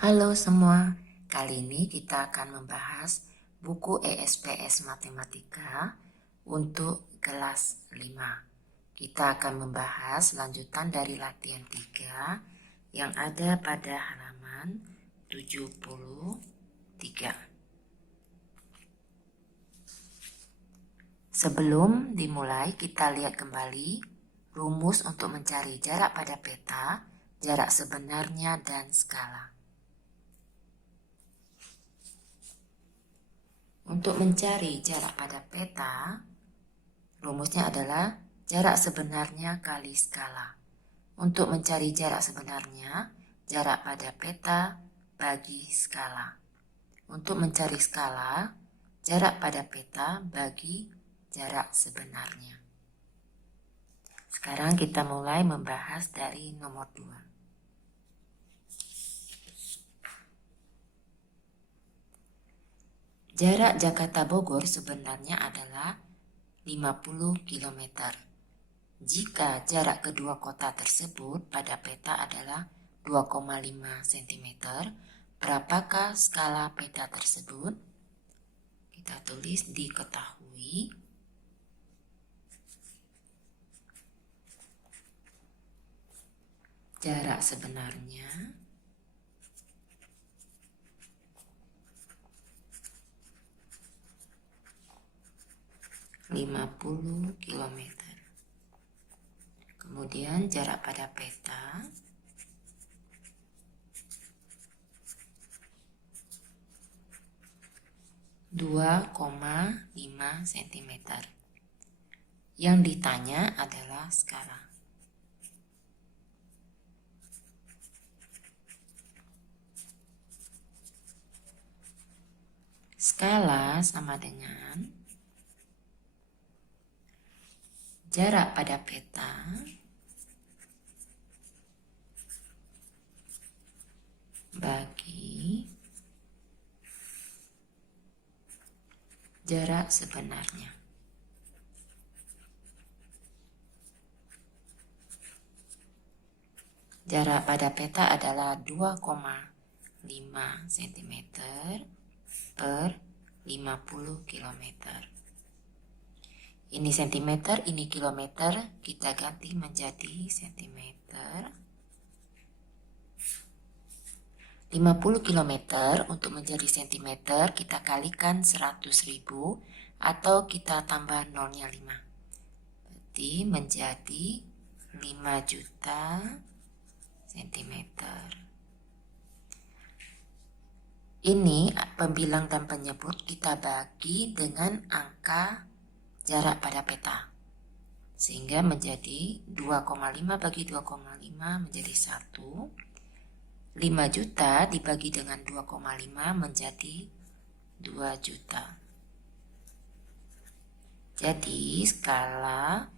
Halo semua, kali ini kita akan membahas buku ESPS Matematika untuk kelas 5. Kita akan membahas lanjutan dari latihan 3 yang ada pada halaman 73. Sebelum dimulai, kita lihat kembali rumus untuk mencari jarak pada peta, jarak sebenarnya, dan skala. Untuk mencari jarak pada peta, rumusnya adalah jarak sebenarnya kali skala. Untuk mencari jarak sebenarnya, jarak pada peta bagi skala. Untuk mencari skala, jarak pada peta bagi jarak sebenarnya. Sekarang kita mulai membahas dari nomor 2. Jarak Jakarta Bogor sebenarnya adalah 50 km. Jika jarak kedua kota tersebut pada peta adalah 2,5 cm, berapakah skala peta tersebut? Kita tulis diketahui. Jarak sebenarnya (50 km). Kemudian jarak pada peta (2,5 cm). Yang ditanya adalah skala. Skala sama dengan jarak pada peta bagi jarak sebenarnya. Jarak pada peta adalah 2,5 cm per 50 km. Ini cm, ini kilometer, kita ganti menjadi cm. 50 km untuk menjadi cm kita kalikan 100.000 atau kita tambah nolnya 5. Berarti menjadi 5 juta cm. Ini pembilang dan penyebut kita bagi dengan angka jarak pada peta. Sehingga menjadi 2,5 bagi 2,5 menjadi 1. 5 juta dibagi dengan 2,5 menjadi 2 juta. Jadi skalanya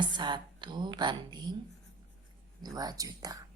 1:2 juta.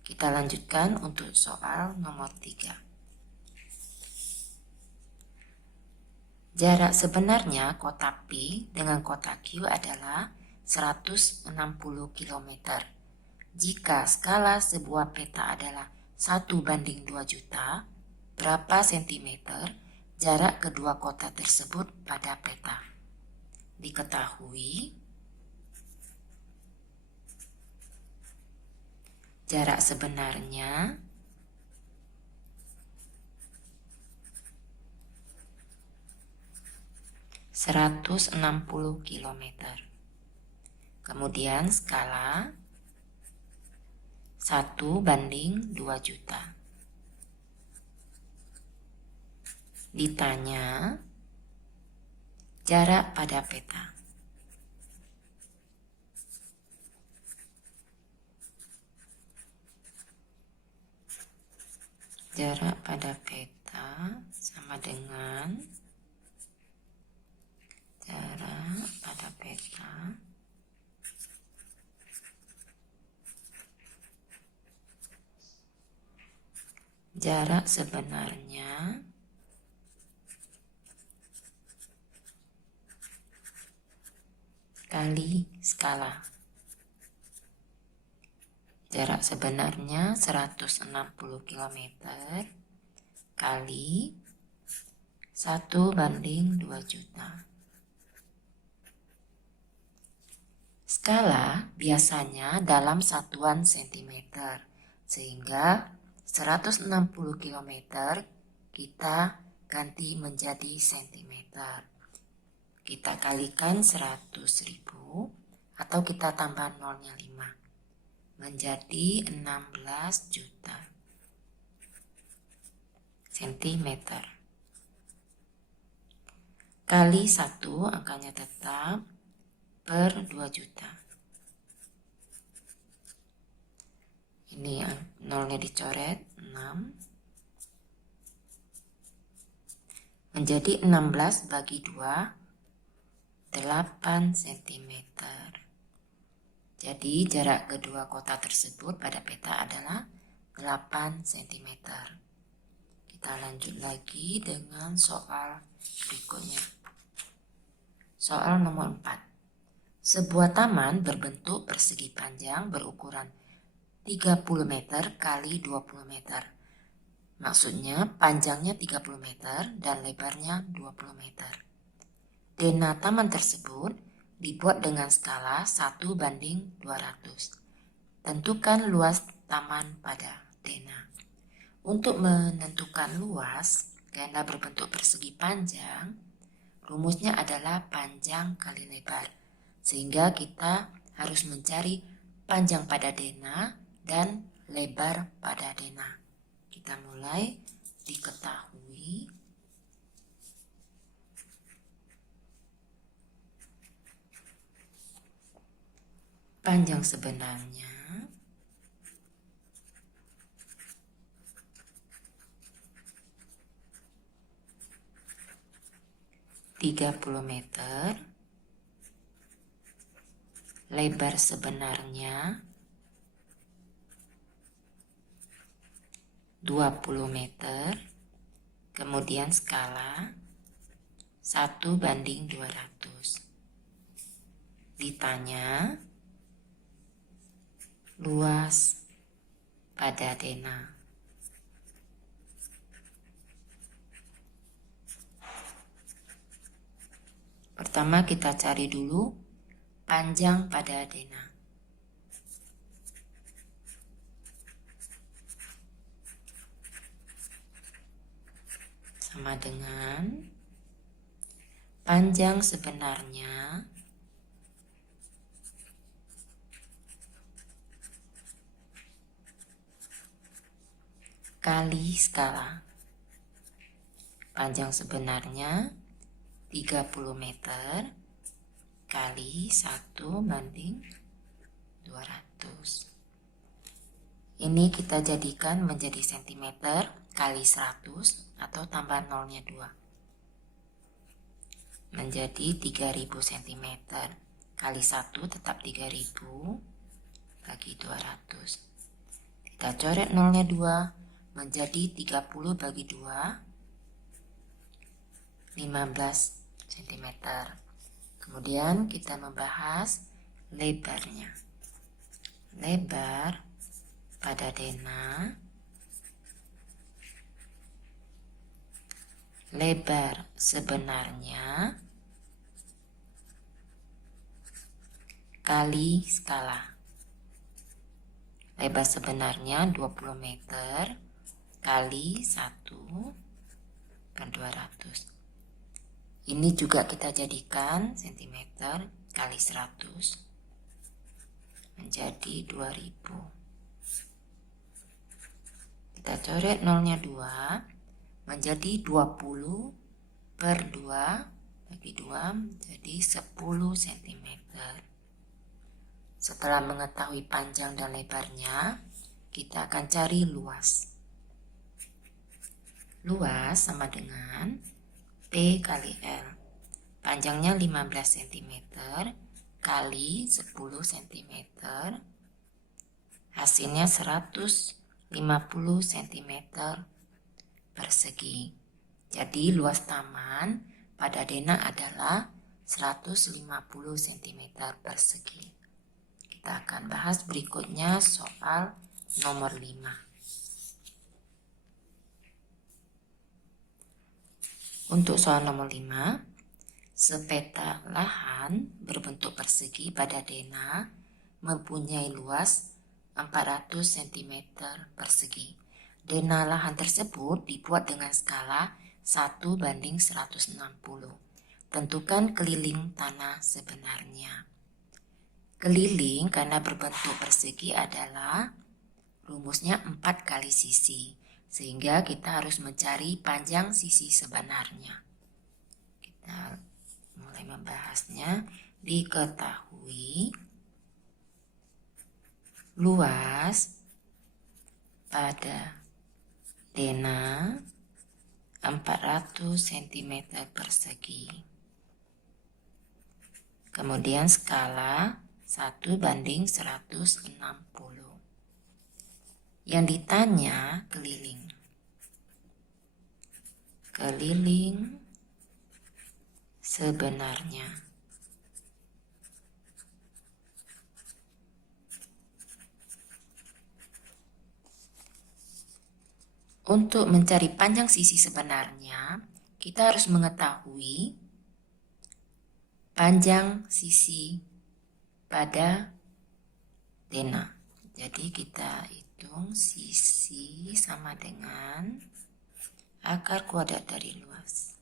Kita lanjutkan untuk soal nomor 3. Jarak sebenarnya kota P dengan kota Q adalah 160 km. Jika skala sebuah peta adalah 1:2 juta, berapa sentimeter jarak kedua kota tersebut pada peta? Diketahui jarak sebenarnya (160 km). Kemudian skala 1:2 juta. Ditanya jarak pada peta. Jarak pada peta sama dengan jarak pada peta jarak sebenarnya kali skala. Jarak sebenarnya 160 km kali 1/2 juta. Skala biasanya dalam satuan cm, sehingga 160 km kita ganti menjadi cm. Kita kalikan 100.000 atau kita tambah nolnya 5, menjadi 16 juta cm. Kali 1 angkanya tetap per 2 juta. Ini yang nolnya dicoret, 6. Menjadi 16 bagi 2, 8 cm. Jadi jarak kedua kota tersebut pada peta adalah 8 cm. Kita lanjut lagi dengan soal berikutnya. Soal nomor 4. Sebuah taman berbentuk persegi panjang berukuran 30 meter kali 20 meter. Maksudnya panjangnya 30 meter dan lebarnya 20 meter. Dena taman tersebut dibuat dengan skala 1/200. Tentukan luas taman pada dena. Untuk menentukan luas dena berbentuk persegi panjang, rumusnya adalah panjang kali lebar. Sehingga kita harus mencari panjang pada dena dan lebar pada dena. Kita mulai. Diketahui panjang sebenarnya 30 meter, lebar sebenarnya 20 meter, kemudian skala 1/200. Ditanya luas pada dena. Pertama kita cari dulu panjang pada dena. Sama dengan panjang sebenarnya kali skala. Panjang sebenarnya 30 meter kali 1/200. Ini kita jadikan menjadi cm kali 100 atau tambah nolnya 2. Menjadi 3000 cm kali 1 tetap 3000 bagi 200. Kita coret nolnya 2, menjadi 30 bagi 2, 15 cm. Kemudian kita membahas lebarnya. Lebar pada dena, lebar sebenarnya kali skala. Lebar sebenarnya 20 meter kali 1/200. Ini juga kita jadikan cm kali 100 menjadi 2000. Kita coret nolnya 2, menjadi 20/2 bagi 2 jadi 10 cm. Setelah mengetahui panjang dan lebarnya, kita akan cari luas. Luas sama dengan P kali L. Panjangnya 15 cm kali 10 cm. Hasilnya 150 cm persegi. Jadi luas taman pada dena adalah 150 cm persegi. Kita akan bahas berikutnya soal nomor 5. Untuk soal nomor 5, sepeta lahan berbentuk persegi pada denah mempunyai luas 400 cm persegi. Denah lahan tersebut dibuat dengan skala 1:160. Tentukan keliling tanah sebenarnya. Keliling karena berbentuk persegi adalah rumusnya 4 kali sisi, sehingga kita harus mencari panjang sisi sebenarnya. Kita mulai membahasnya. Diketahui luas pada denah 400 cm persegi. Kemudian skala 1:160. Yang ditanya keliling. Keliling sebenarnya. Untuk mencari panjang sisi sebenarnya, kita harus mengetahui panjang sisi pada denah. Jadi kita hitung sisi sama dengan akar kuadrat dari luas.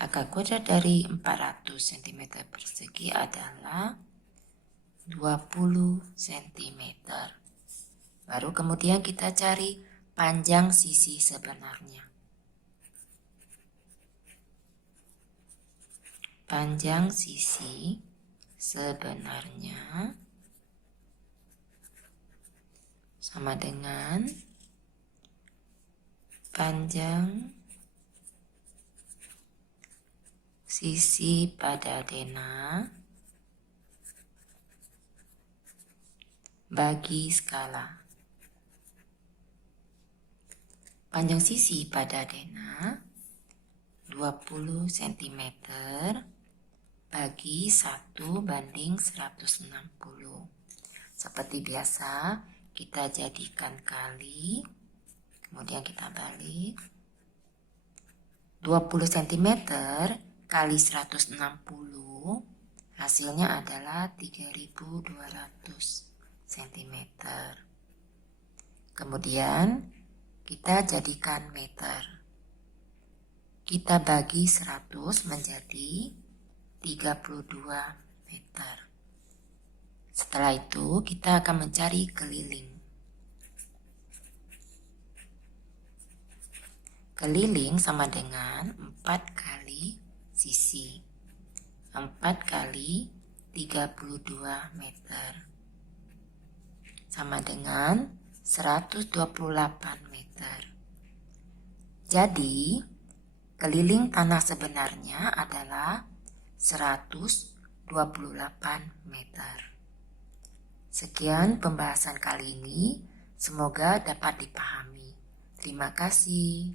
Akar kuadrat dari 400 cm persegi adalah 20 cm. Baru kemudian kita cari panjang sisi sebenarnya. Panjang sisi sebenarnya sama dengan panjang sisi pada denah bagi skala. Panjang sisi pada denah 20 cm bagi 1:160. Seperti biasa, kita jadikan kali, kemudian kita balik. 20 cm kali 160, hasilnya adalah 3200 cm. Kemudian kita jadikan meter. Kita bagi 100 menjadi 32 meter. Setelah itu kita akan mencari keliling. Keliling sama dengan 4 kali sisi. 4 kali 32 meter. Sama dengan 128 meter. Jadi, keliling tanah sebenarnya adalah 128 meter. Sekian pembahasan kali ini, semoga dapat dipahami. Terima kasih.